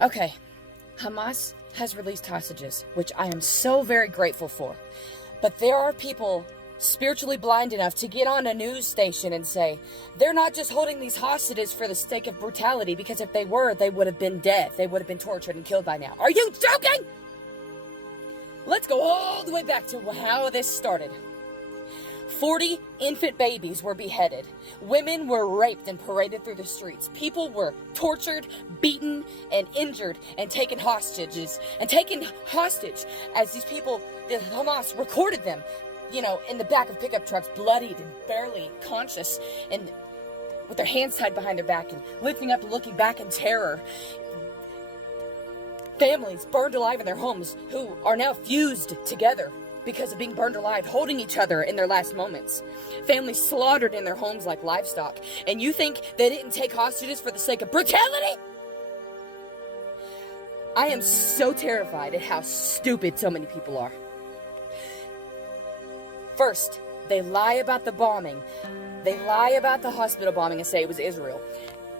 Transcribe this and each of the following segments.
Okay, Hamas has released hostages, which I am so very grateful for. But there are people spiritually blind enough to get on a news station and say, they're not just holding these hostages for the sake of brutality, because if they were, they would have been dead. They would have been tortured and killed by now. Are you joking? Let's go all the way back to how this started. 40 infant babies were beheaded. Women were raped and paraded through the streets. People were tortured, beaten, and injured, and taken hostages. And taken hostage as these people, the Hamas, recorded them, in the back of pickup trucks, bloodied and barely conscious, and with their hands tied behind their back and lifting up and looking back in terror. Families burned alive in their homes who are now fused together because of being burned alive, holding each other in their last moments. Families slaughtered in their homes like livestock. And you think they didn't take hostages for the sake of brutality? I am so terrified at how stupid so many people are. First, they lie about the bombing. They lie about the hospital bombing and say it was Israel.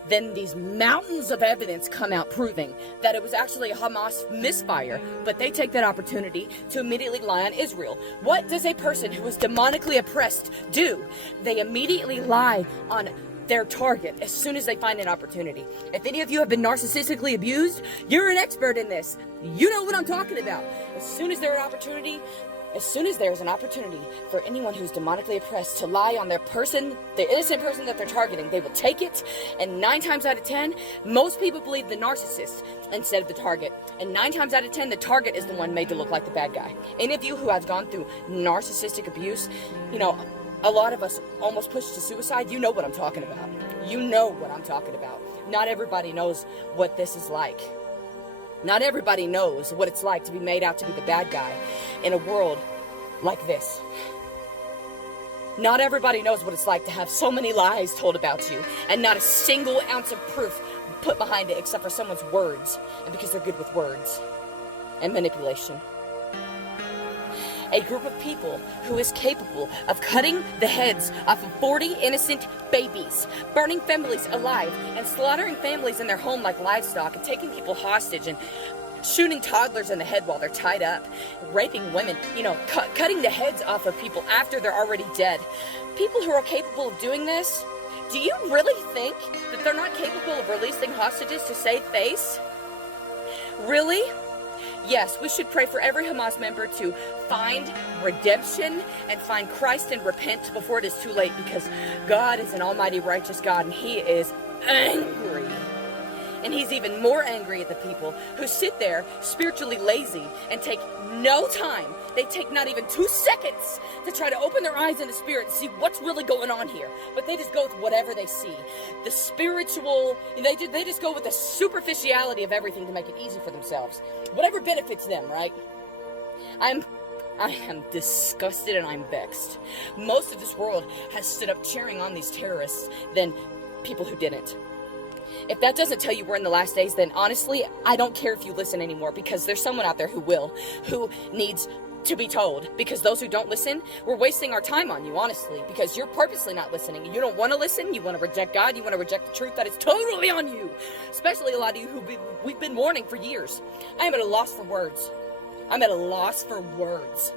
Then these mountains of evidence come out proving that it was actually a Hamas misfire, but they take that opportunity to immediately lie on Israel. What does a person who is demonically oppressed do? They immediately lie on their target as soon as they find an opportunity. If any of you have been narcissistically abused, you're an expert in this. You know what I'm talking about. As soon as there's an opportunity for anyone who's demonically oppressed to lie on their person, the innocent person that they're targeting, they will take it. And 9 times out of 10, most people believe the narcissist instead of the target. And 9 times out of 10, the target is the one made to look like the bad guy. Any of you who have gone through narcissistic abuse, a lot of us almost pushed to suicide. You know what I'm talking about. You know what I'm talking about. Not everybody knows what this is like. Not everybody knows what it's like to be made out to be the bad guy in a world like this. Not everybody knows what it's like to have so many lies told about you and not a single ounce of proof put behind it except for someone's words, and because they're good with words and manipulation. A group of people who is capable of cutting the heads off of 40 innocent babies, burning families alive, and slaughtering families in their home like livestock, and taking people hostage, and shooting toddlers in the head while they're tied up, raping women, cutting the heads off of people after they're already dead. People who are capable of doing this, do you really think that they're not capable of releasing hostages to save face? Really? Yes, we should pray for every Hamas member to find redemption and find Christ and repent before it is too late, because God is an almighty righteous God and He is angry. And He's even more angry at the people who sit there spiritually lazy and take no time. They take not even 2 seconds to try to open their eyes in the spirit and see what's really going on here. But they just go with whatever they see. The spiritual, they just go with the superficiality of everything to make it easy for themselves. Whatever benefits them, right? I am disgusted and I'm vexed. Most of this world has stood up cheering on these terrorists than people who didn't. If that doesn't tell you we're in the last days, then honestly, I don't care if you listen anymore, because there's someone out there who needs to be told. Because those who don't listen, we're wasting our time on you, honestly, because you're purposely not listening. You don't want to listen. You want to reject God. You want to reject the truth. That is totally on you. Especially a lot of you we've been warning for years. I am at a loss for words. I'm at a loss for words.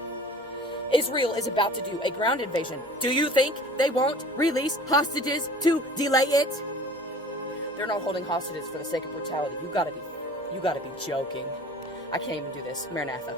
Israel is about to do a ground invasion. Do you think they won't release hostages to delay it? They're not holding hostages for the sake of brutality. You gotta be joking. I can't even do this. Maranatha.